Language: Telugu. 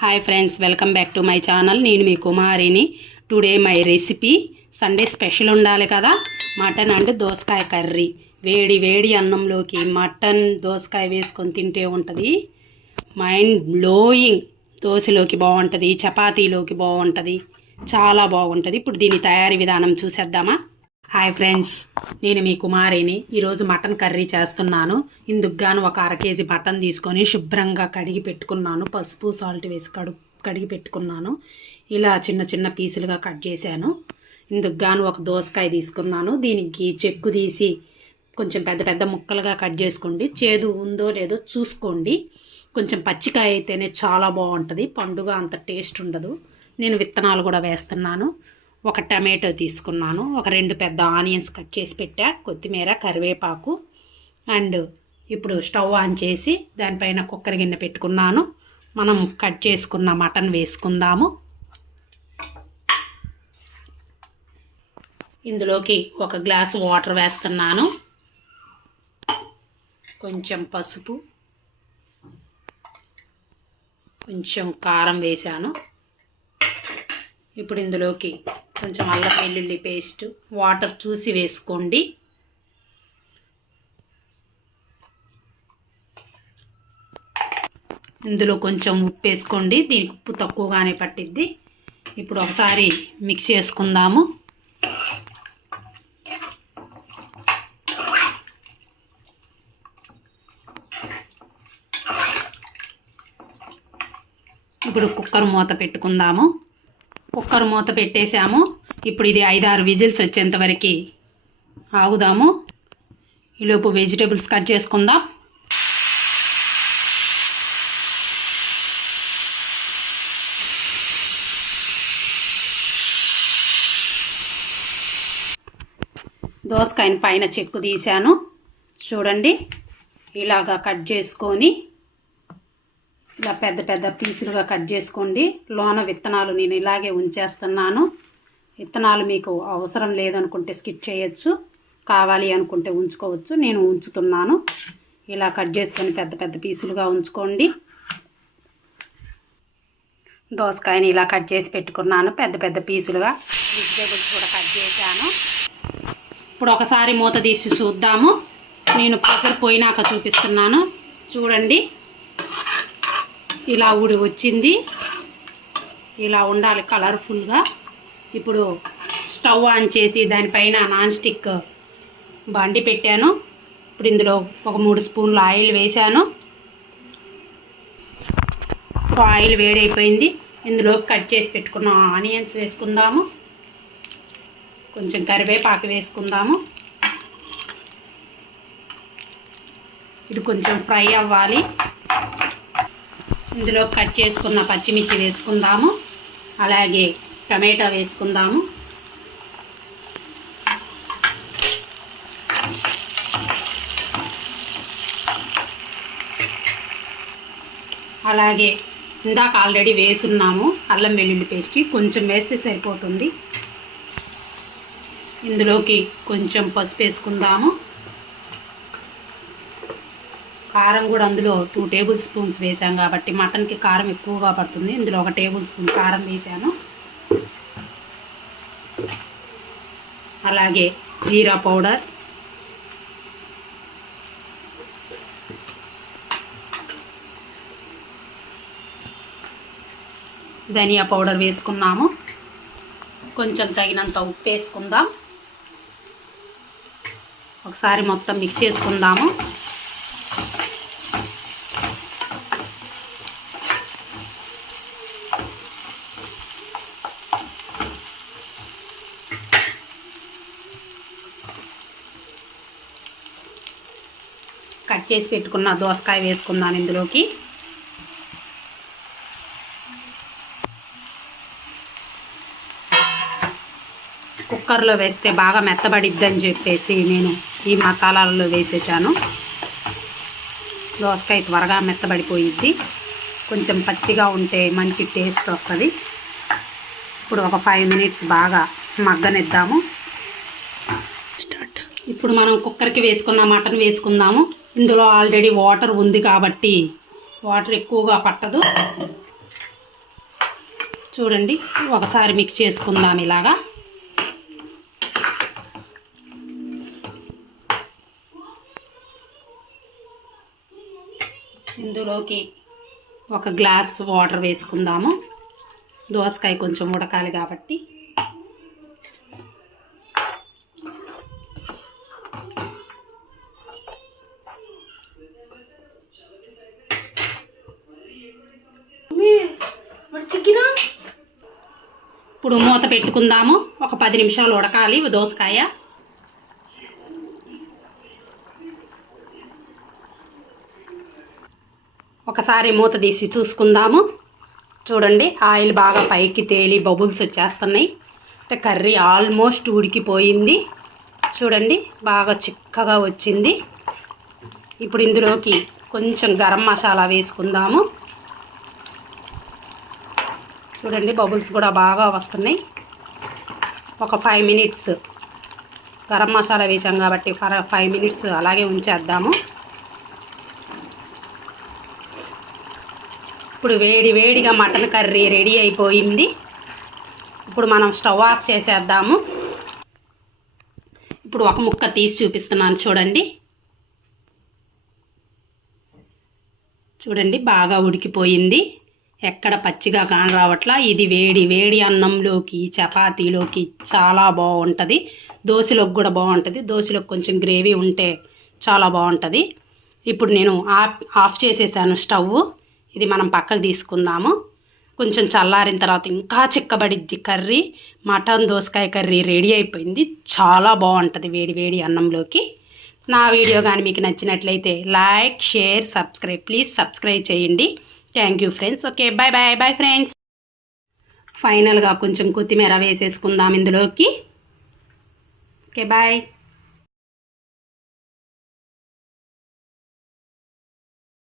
Hi friends welcome back to my channel నేను మీ కుమారిని. Today my recipe Sunday special ఉండాలి కదా? మటన్ అండ్ దోసకాయ కర్రీ. వేడి వేడి అన్నంలోకి మటన్ దోసకాయ వేసుకొని తింటే ఉంటుంది. మైండ్ బ్లోయింగ్ దోశలోకి బాగుంటుంది చపాతీలోకి బాగుంటుంది. చాలా బాగుంటుంది. ఇప్పుడు దీని తయారీ విధానం చూసేద్దామా? హాయ్ ఫ్రెండ్స్ నేను మీ కుమారిని ఈరోజు మటన్ కర్రీ చేస్తున్నాను. ఇందుకు గాను ఒక అర కేజీ మటన్ తీసుకొని శుభ్రంగా కడిగి పెట్టుకున్నాను. పసుపు సాల్ట్ వేసి కడు కడిగి పెట్టుకున్నాను. ఇలా చిన్న చిన్న పీసులుగా కట్ చేశాను. ఇందుకు గాను ఒక దోసకాయ తీసుకున్నాను. దీనికి చెక్కు తీసి కొంచెం పెద్ద పెద్ద ముక్కలుగా కట్ చేసుకోండి. చేదు ఉందో లేదో చూసుకోండి. కొంచెం పచ్చికాయ అయితేనే చాలా బాగుంటుంది. పండుగ అంత టేస్ట్ ఉండదు. నేను విత్తనాలు కూడా వేస్తున్నాను. ఒక టమాటో తీసుకున్నాను. ఒక రెండు పెద్ద ఆనియన్స్ కట్ చేసి పెట్టా. కొత్తిమీర కరివేపాకు అండ్ ఇప్పుడు స్టవ్ ఆన్ చేసి దానిపైన కుక్కర్ గిన్నె పెట్టుకున్నాను. మనం కట్ చేసుకున్న మటన్ వేసుకుందాము. ఇందులోకి ఒక గ్లాస్ వాటర్ వేస్తున్నాను. కొంచెం పసుపు కొంచెం కారం వేశాను. ఇప్పుడు ఇందులోకి కొంచెం అల్లం వెల్లుల్లి పేస్ట్ వాటర్ చూసి వేసుకోండి. ఇందులో కొంచెం ఉప్పు వేసుకోండి. దీనికి ఉప్పు తక్కువగానే పట్టిద్ది. ఇప్పుడు ఒకసారి మిక్స్ చేసుకుందాము. ఇప్పుడు కుక్కర్ మూత పెట్టుకుందాము. కుక్కర్ మూత పెట్టేశాము. ఇప్పుడు ఇది ఐదారు విజిల్స్ వచ్చేంతవరకు ఆగుదాము. ఈలోపు వెజిటేబుల్స్ కట్ చేసుకుందాం. దోసకాయని పైన చెక్కు తీశాను. చూడండి. ఇలాగా కట్ చేసుకొని ఇలా పెద్ద పెద్ద పీసులుగా కట్ చేసుకోండి. లోన విత్తనాలు నేను ఇలాగే ఉంచేస్తున్నాను. విత్తనాలు మీకు అవసరం లేదనుకుంటే స్కిప్ చేయొచ్చు. కావాలి అనుకుంటే ఉంచుకోవచ్చు. నేను ఉంచుతున్నాను. ఇలా కట్ చేసుకొని పెద్ద పెద్ద పీసులుగా ఉంచుకోండి. దోసకాయని ఇలా కట్ చేసి పెట్టుకున్నాను. పెద్ద పెద్ద పీసులుగా వెజిటేబుల్స్ కూడా కట్ చేశాను. ఇప్పుడు ఒకసారి మూత తీసి చూద్దాము. నేను ప్రెజర్ పోయినాక చూపిస్తున్నాను. చూడండి. ఇలా ఊడి వచ్చింది. ఇలా ఉండాలి కలర్ఫుల్గా ఇప్పుడు స్టవ్ ఆన్ చేసి దానిపైన నాన్ స్టిక్ బండి పెట్టాను. ఇప్పుడు ఇందులో ఒక మూడు స్పూన్లు ఆయిల్ వేశాను. ఇప్పుడు ఆయిల్ వేడైపోయింది. ఇందులో కట్ చేసి పెట్టుకున్న ఆనియన్స్ వేసుకుందాము. కొంచెం కరివేపాకు వేసుకుందాము. ఇది కొంచెం ఫ్రై అవ్వాలి. ఇందులో కట్ చేసుకున్న పచ్చిమిర్చి వేసుకుందాము. అలాగే టమాటా వేసుకుందాము. అలాగే ఇందాక ఆల్రెడీ వేసున్నాము. అల్లం వెల్లుల్లి పేస్ట్ కొంచెం వేస్తే సరిపోతుంది. ఇందులోకి కొంచెం పసుపు వేసుకుందాము. కారం కూడా అందులో టూ టేబుల్ స్పూన్స్ వేసాం కాబట్టి మటన్కి కారం ఎక్కువగా పడుతుంది. ఇందులో ఒక టేబుల్ స్పూన్ కారం వేసాను అలాగే జీరా పౌడర్. ధనియా పౌడర్ వేసుకున్నాము. కొంచెం తగినంత ఉప్పు వేసుకుందాం. ఒకసారి మొత్తం మిక్స్ చేసుకుందాము. కట్ చేసి పెట్టుకున్న దోసకాయ వేసుకుందాను ఇందులోకి. కుక్కర్లో వేస్తే బాగా మెత్తబడిద్దని చెప్పేసి నేను ఈ మసాలాలలో వేసేసాను. దోసకాయ త్వరగా మెత్తబడిపోయిద్ది. కొంచెం పచ్చిగా ఉంటే మంచి టేస్ట్ వస్తుంది. ఇప్పుడు ఒక ఫైవ్ మినిట్స్ బాగా మగ్గనిద్దాము. ఇప్పుడు మనం కుక్కర్కి వేసుకున్న మటన్ వేసుకుందాము. ఇందులో ఆల్రెడీ వాటర్ ఉంది కాబట్టి వాటర్ ఎక్కువగా పట్టదు. చూడండి ఒకసారి మిక్స్ చేసుకుందాం ఇలాగా. ఇందులోకి ఒక గ్లాస్ వాటర్ వేసుకుందాము. దోసకాయ కొంచెం ఉడకాలి కాబట్టి. ఇప్పుడు మూత పెట్టుకుందాము. ఒక పది నిమిషాలు ఉడకాలి. దోసకాయ. ఒకసారి మూత తీసి చూసుకుందాము. చూడండి ఆయిల్ బాగా పైకి తేలి బబుల్స్ వచ్చేస్తున్నాయి. అంటే కర్రీ ఆల్మోస్ట్ ఉడికిపోయింది. చూడండి బాగా చిక్కగా వచ్చింది. ఇప్పుడు ఇందులోకి కొంచెం గరం మసాలా వేసుకుందాము. చూడండి బబుల్స్ కూడా బాగా వస్తున్నాయి. ఒక ఫైవ్ మినిట్స్ గరం మసాలా వేసాం కాబట్టి ఫైవ్ మినిట్స్ అలాగే ఉంచేద్దాము. ఇప్పుడు వేడి వేడిగా మటన్ కర్రీ రెడీ అయిపోయింది. ఇప్పుడు మనం స్టవ్ ఆఫ్ చేసేద్దాము. ఇప్పుడు ఒక ముక్క తీసి చూపిస్తున్నాను చూడండి. చూడండి బాగా ఉడికిపోయింది. ఎక్కడ పచ్చిగా కాని రావట్లా ఇది వేడి వేడి అన్నంలోకి చపాతీలోకి చాలా బాగుంటుంది దోశలోకి కూడా బాగుంటుంది దోశలోకి కొంచెం గ్రేవీ ఉంటే చాలా బాగుంటుంది ఇప్పుడు నేను ఆఫ్ ఆఫ్ చేసేసాను స్టవ్. ఇది మనం పక్కకు తీసుకుందాము. కొంచెం చల్లారిన తర్వాత ఇంకా చిక్కబడిద్ది కర్రీ. మటన్ దోసకాయ కర్రీ రెడీ అయిపోయింది. చాలా బాగుంటుంది వేడి వేడి అన్నంలోకి. నా వీడియో కానీ మీకు నచ్చినట్లయితే like share subscribe. Please subscribe చేయండి. Thank you friends okay bye bye bye friends ఫైనల్గా కొంచెం కొత్తిమీర వేసేసుకుందాం ఇందులోకి. Okay bye